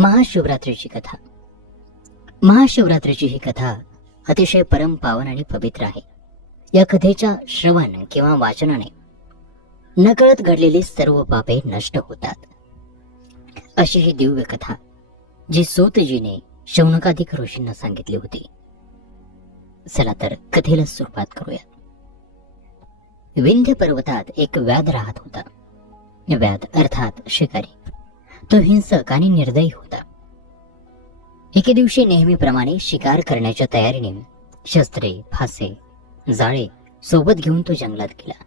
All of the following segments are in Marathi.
महाशिवरात्रीची कथा. महाशिवरात्रीची ही कथा अतिशय परम पावन आणि पवित्र आहे. या कथेच्या श्रवण किंवा वाचनाने नकळत घडलेली सर्व पापे नष्ट होतात. अशी ही दिव्य कथा जी सूतजीने शौनकादिक ऋषींना सांगितली होती. चला तर कथेला सुरुवात करूया. विंध्य पर्वतात एक व्याध राहत होता. व्याध अर्थात शिकारी. तो हिंसक आणि निर्दयी होता. एके दिवशी नेहमीप्रमाणे शिकार करण्याच्या तयारीने शस्त्रे, फासे, जाळे सोबत घेऊन तो जंगलात गेला.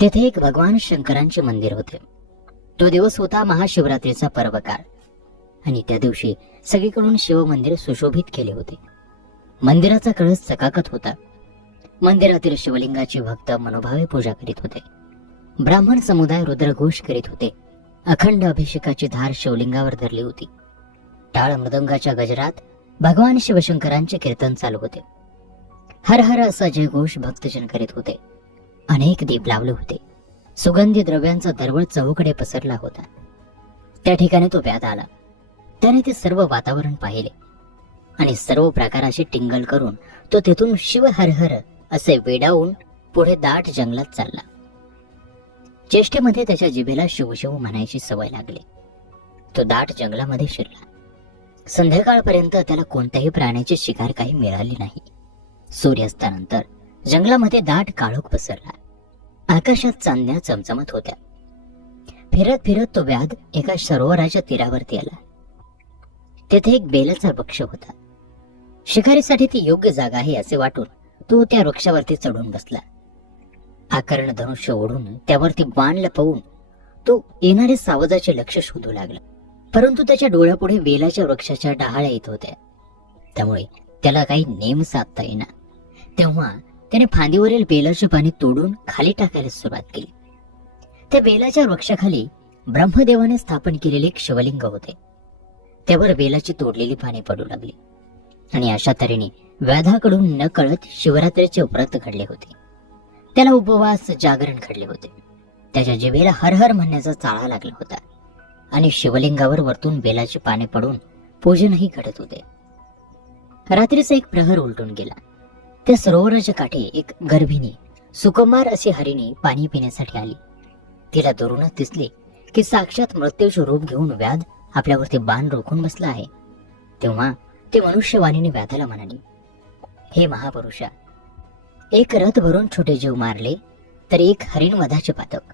तेथे एक भगवान शंकरांचे मंदिर होते. तो दिवस होता महाशिवरात्रीचा पर्वकाळ आणि त्या दिवशी सगळीकडून शिव मंदिर सुशोभित केले होते. मंदिराचा कळस चकाकत होता. मंदिरातील शिवलिंगाची भक्त मनोभावे पूजा करीत होते. ब्राह्मण समुदाय रुद्रघोष करीत होते. अखंड अभिषेकाची धार शिवलिंगावर धरली होती. टाळ मृदंगाच्या गजरात भगवान शिवशंकरांचे कीर्तन चालू होते. हर हर असा जयघोष भक्तजन करीत होते. अनेक दीप लावले होते. सुगंधी द्रव्यांचा दरवळ चहूकडे पसरला होता. त्या ठिकाणी तो व्याध आला. त्याने ते सर्व वातावरण पाहिले आणि सर्व प्रकाराची टिंगल करून तो तेथून शिव हर हर असे वेडावून पुढे दाट जंगलात चालला. चेष्टेमध्ये त्याच्या जिभेला शिवशिव म्हणायची सवय लागली. तो दाट जंगलामध्ये शिरला. संध्याकाळपर्यंत त्याला कोणत्याही प्राण्याची शिकार काही मिळाली नाही. सूर्यास्तानंतर जंगलामध्ये दाट काळोख पसरला. आकाशात चांदण्या चमचमत होत्या. फिरत फिरत तो व्याध एका सरोवराच्या तीरावरती आला. तेथे एक बेलाचा वृक्ष होता. शिकारीसाठी ती योग्य जागा आहे असे वाटून तो त्या वृक्षावरती चढून बसला. आकर्ण धनुष्य ओढून त्यावरती बाण लपवून तो येणारे सावजाचे लक्ष शोधू लागला. परंतु त्याच्या डोळ्यापुढे बेलाच्या वृक्षाच्या डहाळ्या येत होत्या. त्यामुळे त्याला काही नेम साधता येईना. तेव्हा त्याने फांदीवरील बेलाची पाने तोडून खाली टाकायला सुरुवात केली. त्या बेलाच्या वृक्षाखाली ब्रह्मदेवाने स्थापन केलेले एक शिवलिंग होते. त्यावर बेलाची तोडलेली पाने पडू लागली आणि अशा तऱ्हेने व्याधाकडून न कळत शिवरात्रीचे व्रत घडले होते. त्याला उपवास जागरण घडले होते. त्याच्या जिभेला हर हर म्हणण्याचा चाळा लागला होता आणि शिवलिंगावर वरतून बेलाची पाने पडून पूजनही घडत होते. रात्रीचा एक प्रहर उलटून गेला. त्या सरोवराच्या काठी एक गर्भिणी सुकुमार अशी हरिणी पाणी पिण्यासाठी आली. तिला दुरूनच दिसले की साक्षात मृत्यूचे रूप घेऊन व्याध आपल्यावरती बाण रोखून बसला आहे. तेव्हा ते मनुष्यवाणीने व्याधाला म्हणाली, हे महापुरुषा, एक रथ भरून छोटे जीव मारले तर एक हरिण वधाचे पातक,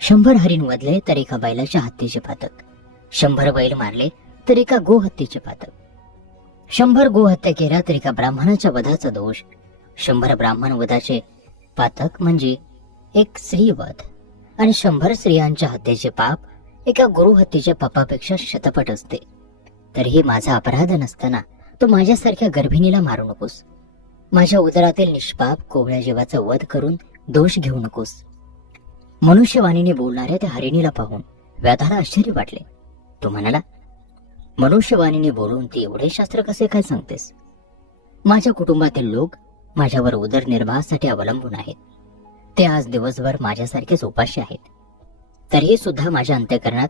100 हरिण वधले तर एका बैलाच्या हत्येचे पातक, 100 बैल मारले तर एका गो हत्येचे पातक, 100 गो हत्या केल्या तर एका ब्राह्मणाच्या वधाचा दोष, 100 ब्राह्मण वधाचे पातक म्हणजे एक स्त्रीवध आणि 100 स्त्रियांच्या हत्येचे पाप एका गुरु हत्येच्या पापापेक्षा शतपट असते. तरीही माझा अपराध नसताना तू माझ्यासारख्या गर्भिणीला मारू नकोस. माझ्या उदरातील निष्पाप कोवळ्या जीवाचा वध करून दोष घेऊ नकोस. मनुष्यवाणीने बोलणाऱ्या त्या हरिणीला पाहून व्याधाला आश्चर्य वाटले. तो म्हणाला, मनुष्यवाणीने बोलून ती एवढे शास्त्र कसे काय सांगतेस? माझ्या कुटुंबातील लोक माझ्यावर उदरनिर्वाहासाठी अवलंबून आहेत. ते आज दिवसभर माझ्यासारखेच उपाशी आहेत. तरीही सुद्धा माझ्या अंतःकरणात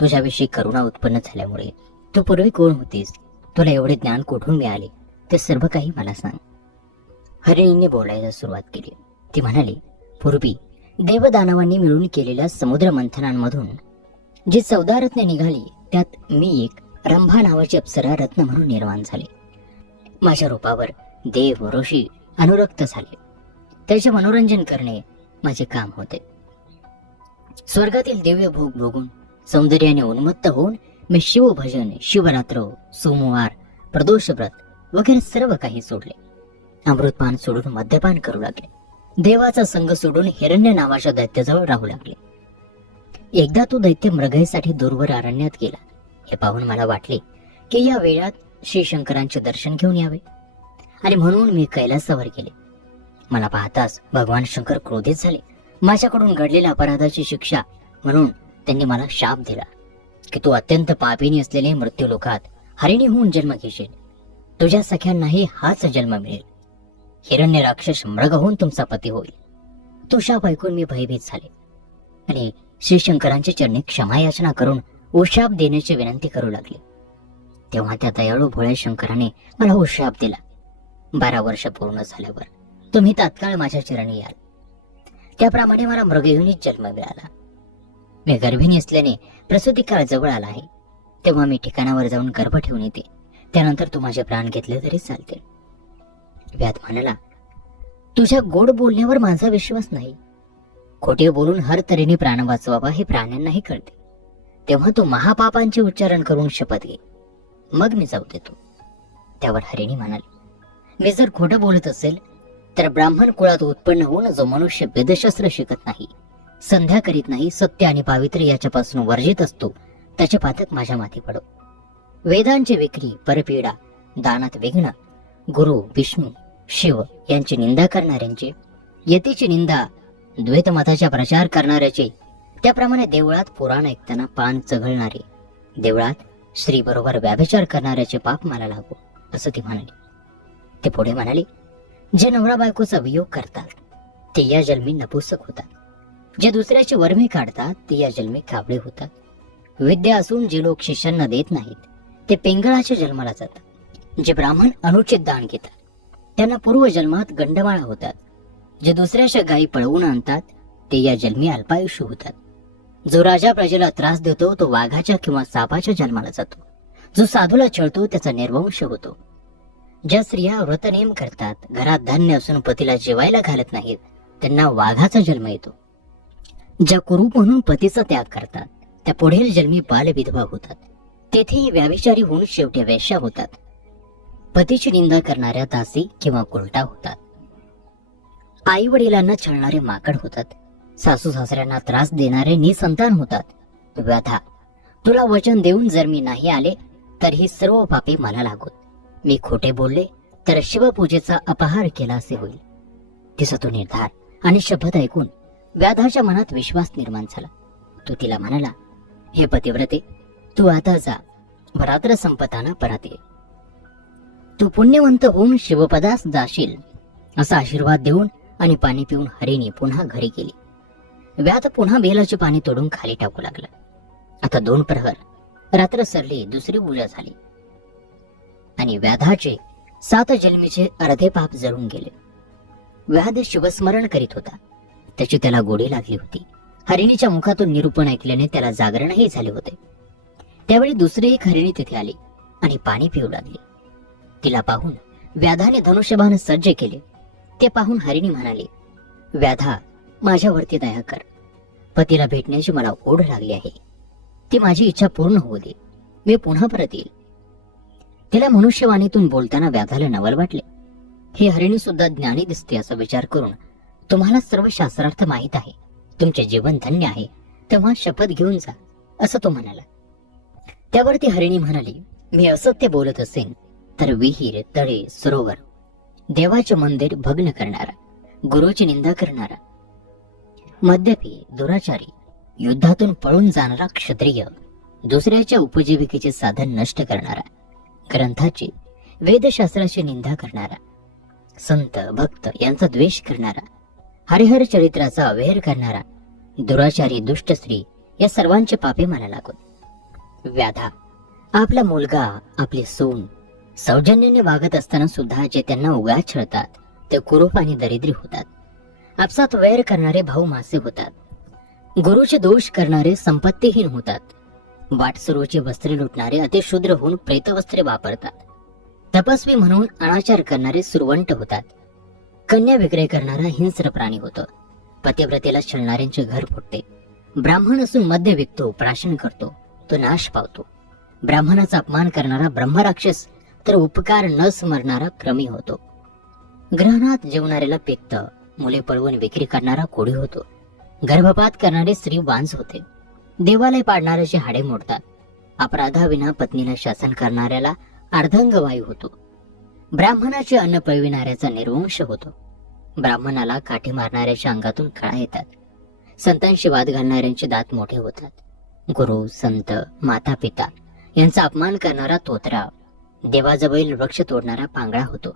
तुझ्याविषयी करुणा उत्पन्न झाल्यामुळे तू पूर्वी कोण होतीस, तुला एवढे ज्ञान कुठून मिळाले, ते सर्व काही मला सांग. हरिणीने बोलायला सुरुवात केली. ती म्हणाली, पूर्वी देवदानवांनी मिळून केलेल्या समुद्र मंथनांमधून जी 14 रत्ने निघाली त्यात मी एक रंभा नावाची अप्सरा रत्न म्हणून निर्माण झाले. माझ्या रूपावर देव ऋषी अनुरक्त झाले. त्याचे मनोरंजन करणे माझे काम होते. स्वर्गातील दिव्य भोग भोगून सौंदर्याने उन्मत्त होऊन मी शिवभजन, शिवरात्र, सोमवार, प्रदोष व्रत वगैरे सर्व काही सोडले. अमृतपान सोडून मद्यपान करू लागले. देवाचा संग सोडून हिरण्य नावाच्या दैत्याजवळ राहू लागले. एकदा तो दैत्य मृगयेसाठी दूरवर अरण्यात गेला. हे पाहून मला वाटले की या वेळात श्री शंकरांचे दर्शन घेऊन यावे आणि म्हणून मी कैलासावर गेले. मला पाहताच भगवान शंकर क्रोधित झाले. माझ्याकडून घडलेल्या अपराधाची शिक्षा म्हणून त्यांनी मला शाप दिला की तू अत्यंत पापिनी असलेले मृत्यूलोकात हरिणी होऊन जन्म घेशील. तुझ्या सख्यांनाही हाच जन्म मिळेल. हिरण्य राक्षस मृग होऊन तुमचा पती होईल. तो शाप ऐकून मी भयभीत झाले आणि श्री शंकरांच्या चरणी क्षमा याचना करून उशाप देण्याची विनंती करू लागले. तेव्हा त्या दयाळू भोळ्या शंकराने मला उशाप दिला. 12 वर्ष पूर्ण झाल्यावर तुम्ही तात्काळ माझ्या चरणी याल. त्याप्रमाणे मला मृगयोनीत जन्म मिळाला. मी गर्भिणी असल्याने प्रसूती काळ जवळ आला आहे. तेव्हा मी ठिकाणावर जाऊन गर्भ ठेवून येते. त्यानंतर तू माझे प्राण घेतले तरी चालतील. व्याध म्हणाला, तुझ्या गोड बोलण्यावर माझा विश्वास नाही. खोटे बोलून हर तऱ्हेने प्राण वाचवावा हे प्राण्यांनाही कळते. तेव्हा तू महापापांचे उच्चारण करून शपथ घे, मग मी जाऊ देतो. त्यावर हरिणी म्हणाली, मी जर खोटं बोलत असेल तर ब्राह्मण कुळात उत्पन्न होऊन जो मनुष्य वेदशास्त्र शिकत नाही, संध्या करीत नाही, सत्य आणि पावित्र्य याच्यापासून वर्जित असतो, त्याचे पातक माझ्या माथी पडो. वेदांची विक्री, परपीडा, दानात विघ्न, गुरु, विष्णू, शिव यांची निंदा करणाऱ्यांचे, यतीची निंदा, द्वैत मताचा प्रचार करणाऱ्याचे, त्याप्रमाणे देवळात पुराण ऐकताना पान चघळणारे, देवळात स्त्री बरोबर व्याभिचार करणाऱ्याचे पाप मला लागो, असं ती म्हणाली. ते पुढे म्हणाले, जे नवरा बायकोचा वियोग करतात ते या जन्मी नपुसक होतात. जे दुसऱ्याची वर्मी काढतात ते या जन्मी कावळे होतात. विद्या असून जे लोक शिष्यांना देत नाहीत ते पेंगळाच्या जन्माला जातात. जे ब्राह्मण अनुचित दान घेतात त्यांना पूर्वजन्मात गंडमाळा होतात. जे दुसऱ्याच्या गायी पळवून आणतात ते या जन्मी अल्पायुष्य होतात. जो राजा प्रजेला त्रास देतो तो वाघाच्या किंवा सापाच्या जन्माला जातो. जो साधूला छळतो त्याचा निर्वंश होतो. ज्या स्त्रिया व्रतनेम करतात, घरात धान्य असून पतीला जेवायला घालत नाहीत, त्यांना वाघाचा जन्म येतो. ज्या कुरूप म्हणून पतीचा त्याग करतात त्या पुढील जन्मी बालविधवा होतात. तेथेही व्याभिचारी होऊन शेवटी वेश्या होतात. पतीची निंदा करणाऱ्या दासी किंवा उलटा होतात. आई वडिलांना छळणारे माकड होतात. सासू सासऱ्यांना त्रास देणारे निसंतान होतात. व्याधा, तुला वचन देऊन जर मी नाही आले तर ही सर्व पापे मला लागोत. मी खोटे बोलले तर शिवपूजेचा अपहार केला असे होईल. तिचा तो निर्धार आणि शपथ ऐकून व्याधाच्या मनात विश्वास निर्माण झाला. तो तिला म्हणाला, हे पतिव्रते, तू आता जा, रात्र संपताना परत ये. तू पुण्यवंत होऊन शिवपदास जाशील, असा आशीर्वाद देऊन आणि पाणी पिऊन हरिणी पुन्हा घरी गेली. व्याध पुन्हा बेलाचे पाणी तोडून खाली टाकू लागला. आता 2 प्रहर रात्र सरली, दुसरी पूजा झाली आणि व्याधाचे 7 जन्मीचे अर्धे पाप जळून गेले. व्याध शिवस्मरण करीत होता. त्याची त्याला गोडी लागली होती. हरिणीच्या मुखातून निरूपण ऐकल्याने त्याला जागरणही झाले होते. त्यावेळी दुसरी एक हरिणी तिथे आली आणि पाणी पिऊ लागली. तिला पाहून व्याधाने धनुष्यबाण सज्ज केले. ते पाहून हरिणी म्हणाली, व्याधा, माझ्यावरती दया कर. पतीला भेटण्याची मला ओढ लागली आहे. ती माझी इच्छा पूर्ण होऊ दे. मी पुन्हा परत येईल. तिला मनुष्यवाणीतून बोलताना व्याधाला नवल वाटले. हे हरिणी सुद्धा ज्ञानी दिसते असा विचार करून, तुम्हाला सर्व शास्त्रार्थ माहीत आहे, तुमचे जीवन धन्य आहे, तेव्हा शपथ घेऊन जा, असं तो म्हणाला. त्यावरती हरिणी म्हणाली, मी असत्य बोलत असेन तर विहीर, तळे, सरोवर, देवाचे मंदिर भग्न करणारा, गुरुची निंदा करणारा, मद्यपी, दुराचारी, युद्धातून पळून जाणारा क्षत्रिय, दुसऱ्याच्या उपजीविकेचे साधन नष्ट करणारा, ग्रंथाची, वेदशास्त्राची निंदा करणारा, संत भक्त यांचा द्वेष करणारा, हरिहर चरित्राचा अवहेर करणारा, दुराचारी, दुष्ट स्त्री या सर्वांचे पापे मला लागून. व्याधा, आपला मुलगा, आपली सून सौजन्याने वागत असताना सुद्धा जे त्यांना उगाच छळतात ते कुरूप आणि दरिद्री होतात. आपसात वैर करणारे भाऊ मासे होतात. गुरुचे दोष करणारे संपत्तीहीन होतात. वाटसरूची वस्त्रे लुटणारे अतिशूद्र होऊन प्रेतवस्त्रे वापरतात. तपस्वी म्हणून अनाचार करणारे सुरवंट होतात. कन्या विक्रय करणारा हिंस्र प्राणी होतो. पतिव्रतेला छळणाऱ्यांचे घर फुटते. ब्राह्मण असून मद्य विकतो, प्राशन करतो, तो नाश पावतो. ब्राह्मणाचा अपमान करणारा ब्रह्मराक्षस तर उपकार न स्मरणारा क्रमी होतो. ग्रहणात जेवणाऱ्याला पित्त, मुले पळवून विक्री करणारा कोढी होतो. गर्भपात करणारे स्त्री वांज होते. देवालय पाडणाऱ्याचे हाडे मोडतात. अपराधाविना पत्नीला शासन करणाऱ्याला अर्धांग वायू होतो. ब्राह्मणाचे अन्न पळविणाऱ्याचा निर्वंश होतो. ब्राह्मणाला काठी मारणाऱ्याच्या अंगातून कळा येतात. संतांशी वाद घालणाऱ्यांचे दात मोठे होतात. गुरु, संत, माता पिता यांचा अपमान करणारा तोतरा, देवाजवळील वृक्ष तोडणारा पांगळा होतो.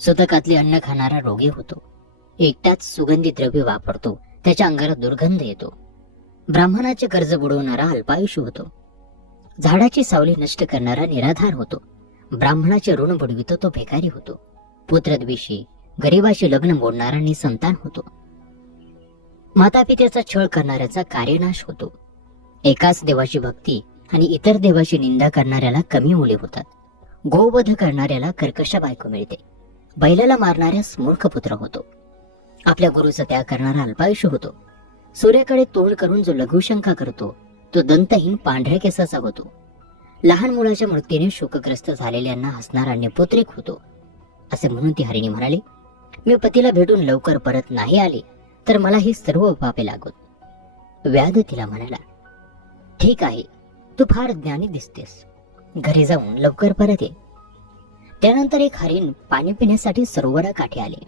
सुतकातले अन्न खाणारा रोगी होतो. एकटाच सुगंधी द्रव्य वापरतो, त्याच्या अंगाला दुर्गंध येतो. ब्राह्मणाचे कर्ज बुडवणारा अल्पायुष्य होतो. झाडाची सावली नष्ट करणारा निराधार होतो. ब्राह्मणाचे ऋण बुडवितो तो भिकारी होतो. पुत्रद्वेषी गरिबाशी लग्न मोडणारा निसंतान होतो. मातापित्याचा छळ करणाऱ्याचा कार्यनाश होतो. एकाच देवाची भक्ती आणि इतर देवाची निंदा करणाऱ्याला कमी मुले होतात. गोवध करणाऱ्याला कर्कश बायको मिळते. बैलाला मारणाऱ्यास मूर्ख पुत्र होतो. आपल्या गुरुचा त्याग करणारा अल्पायुष्य होतो. सूर्याकडे तोंड करून जो लघुशंका करतो तो दंतहीन पांढऱ्या केसाचा होतो. लहान मुलाच्या मृत्यूने शोकग्रस्त झालेल्यांना हसणारा निपुत्रिक होतो. असे म्हणून ती हरिणी म्हणाली, मी पतीला भेटून लवकर परत नाही आले तर मला ही सर्व पापे लागोत. व्याध तिला म्हणाला, ठीक आहे, तू फार ज्ञानी दिसतेस, घरी जाऊन लवकर परत ये. त्यानंतर एक हरिण पाणी पिण्यासाठी सरोवराकाठी आले.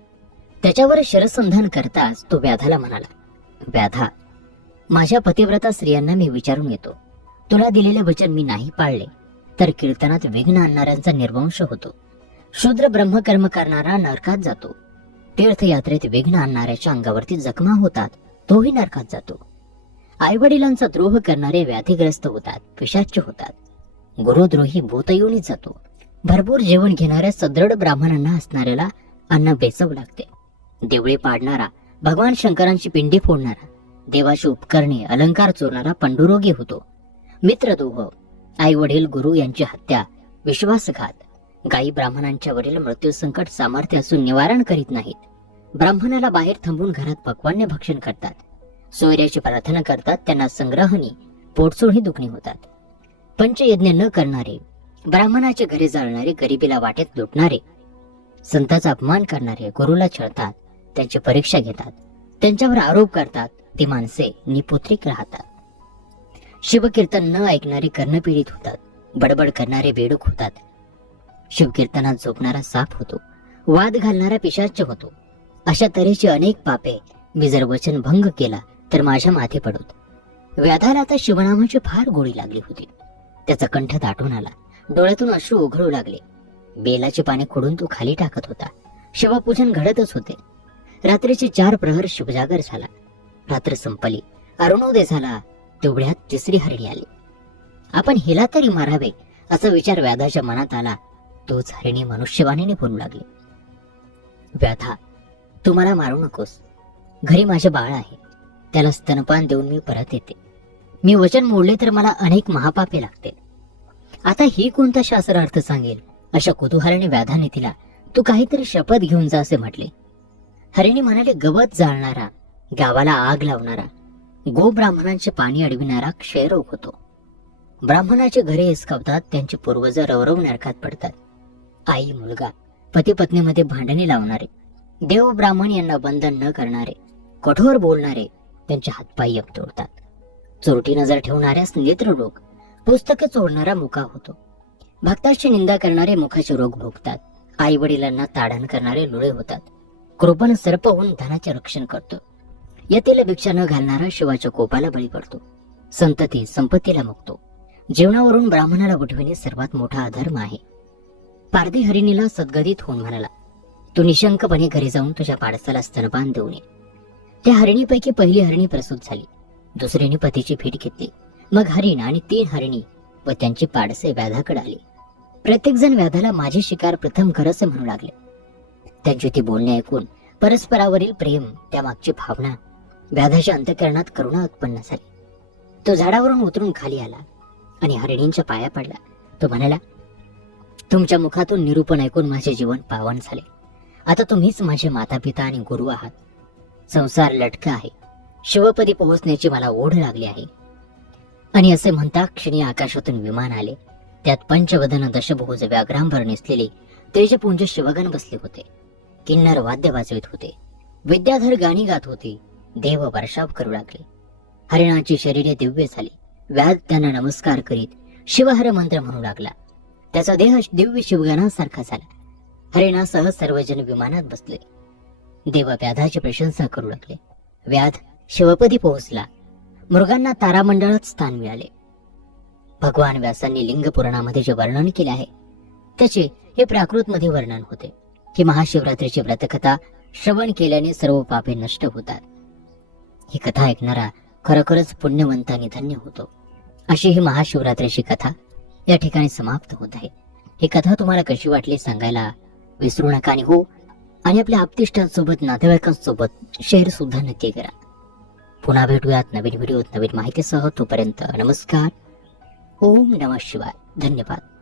त्याच्यावर शरसंधान करताच तो व्याधाला म्हणाला, व्याधा, माझ्या पतिव्रता स्त्रियांना मी विचारून येतो, तुला दिलेले वचन मी नाही पाळले तर कीर्तनात विघ्न आणणाऱ्यांचा निर्वंश होतो. शूद्र ब्रह्मकर्म करणारा नरकात जातो. तीर्थयात्रेत विघ्न आणणाऱ्याच्या अंगावरती जखमा होतात, तोही नरकात जातो. आईवडिलांचा द्रोह करणारे व्याधीग्रस्त होतात, पिशाच्य होतात. गुरुद्रोही भूतयोनीत जातो. भरपूर जेवण घेणाऱ्या सदृढ ब्राह्मणांना हसणाऱ्याला अन्न बेचव लागते. देवळे पाडणारा, भगवान शंकरांची पिंडी फोडणारा, देवाची उपकरणे अलंकार चोरणारा पंडुरोगी होतो. मित्रद्रोह, आई वडील गुरु यांची हत्या, विश्वासघात, गायी ब्राह्मणांच्या वरील मृत्यू संकट सामर्थ्य असून निवारण करीत नाहीत. ब्राह्मणाला बाहेर थांबून घरात पक्वान्य भक्षण करतात. सोयऱ्याची प्रार्थना करतात, त्यांना संग्रहणी पोटसोडही दुखणी होतात. पंचयज्ञ न करणारे, ब्राह्मणाचे घरी जाळणारे, गरिबीला वाटेत लुटणारे, संतांचा अपमान करणारे, गुरुला छळतात, त्यांची परीक्षा घेतात, त्यांच्यावर आरोप करतात, ती माणसे निपुत्रिक राहतात. शिवकीर्तन न ऐकणारे कर्णपीडित होतात. बडबड करणारे बेडूक होतात. शिवकीर्तनात झोपणारा साप होतो. वाद घालणारा पिशाच्य होतो. अशा तऱ्हेची अनेक पापे मी जर वचन भंग केला तर माझ्या माथे पडत. व्याधाला आता शिवनामाची फार गोडी लागली होती. त्याचा कंठ दाटून आला. डोळ्यातून अश्रू ओघळू लागले. बेलाचे पाने खोडून तो खाली टाकत होता. शिवपूजन घडतच होते. रात्रीचे 4 प्रहर शिवजागर झाला. रात्र संपली. अरुणोदय झाला. तेवढ्यात तिसरी हरिणी आली. आपण हिला तरी मारावे असा विचार व्याधाच्या मनात आला. तोच हरिणी मनुष्यवाणीने बोलू लागली, व्याधा, तू मला मारू नकोस. घरी माझे बाळ आहे. त्याला स्तनपान देऊन मी परत येते. मी वचन मोडले तर मला अनेक महापापे लागतील. आता ही कोणता शास्त्रार्थ सांगेल अशा कुतूहलाने व्याधाने तिला, तू काहीतरी शपथ घेऊन जा असे म्हटले. हरिणी म्हणाले, गवत जाळणारा, गावाला आग लावणारा, गो ब्राह्मणांचे पाणी अडविणारा क्षयरोग होतो. ब्राह्मणाचे घरे हिसकावतात, त्यांची पूर्वज रवरव नरकात पडतात. आई मुलगा, पती पत्नीमध्ये भांडणे लावणारे, देव ब्राह्मण यांना बंधन न करणारे, कठोर बोलणारे, त्यांचे हातपाय यम तोडतात. चोरटी नजर ठेवणाऱ्यास नेत्ररोग, पुस्तके चोरणारा मुका होतो. भक्ताची निंदा करणारे मुखाचे रोग भोगतात. आई वडिलांना ताडण करणारे लुळे होतात. कृपण सर्प होऊन धनाचे रक्षण करतो. यतेला भिक्षा न घालणारा शिवाच्या कोपाला बळी पडतो. संतती संपत्तीला मुकतो. जेवणावरून ब्राह्मणाला उठविणे सर्वात मोठा अधर्म आहे. पारधी हरिणीला सद्गदित होऊन म्हणाला, तू निशंकपणे घरी जाऊन तुझ्या पाडसाला स्तनपान देऊ नये. त्या हरिणीपैकी पहिली हरिणी प्रसूत झाली. दुसरीने पतीची भेट घेतली. मग हरिण आणि 3 हरिणी व त्यांची पाडसे व्याधाकडे आली. प्रत्येक जण व्याधाला माझी शिकार प्रथम कर असे म्हणू लागले. त्यांची ती बोलणे ऐकून परस्परावरील प्रेम, त्यामागची भावना, व्याधाच्या अंतःकरणात करुणा उत्पन्न झाली. तो झाडावरून उतरून खाली आला आणि हरिणींच्या पाया पडला. तो म्हणाला, तुमच्या मुखातून निरूपण ऐकून माझे जीवन पावन झाले. आता तुम्हीच माझे माता पिता आणि गुरु आहात. संसार लटका आहे. शिवपदी पोहोचण्याची मला ओढ लागली आहे. आणि असे म्हणता क्षणी आकाशातून विमान आले. त्यात पंचवदन दशभुज व्याघ्रांबर नेसलेले तेजपुंज शिवगण बसले होते. किन्नर वाद्य वाजवित होते. विद्याधर गाणी गात होते. देव वर्षाव करू लागले. हरिणाची शरीरे दिव्य झाली. व्याध त्यांना नमस्कार करीत शिवहर मंत्र म्हणू लागला. त्याचा देह दिव्य शिवगणासारखा झाला. हरिणासह सर्वजन विमानात बसले. देव व्याधाची प्रशंसा करू लागले. व्याध शिवपदी पोहोचला. मृगांना तारामंडळात स्थान मिळाले. भगवान व्यासांनी लिंग पुराणामध्ये जे वर्णन केले आहे त्याचे हे प्राकृत मध्ये वर्णन होते. ही महाशिवरात्रीची व्रतकथा श्रवण केल्याने सर्व पापे नष्ट होतात. ही कथा ऐकणारा खरोखरच पुण्यवंत आणि धन्य होतो. अशी ही महाशिवरात्रीची कथा या ठिकाणी समाप्त होत आहे. ही कथा तुम्हाला कशी वाटली सांगायला विसरू नका आणि हो, आणि आपल्या आप्तेष्टांसोबत नातेवाईकांसोबत शेअर सुद्धा नक्की करा. पुन्हा भेटूयात नवीन व्हिडिओत नवीन माहितीसह. तोपर्यंत नमस्कार. ओम नमः शिवाय. धन्यवाद.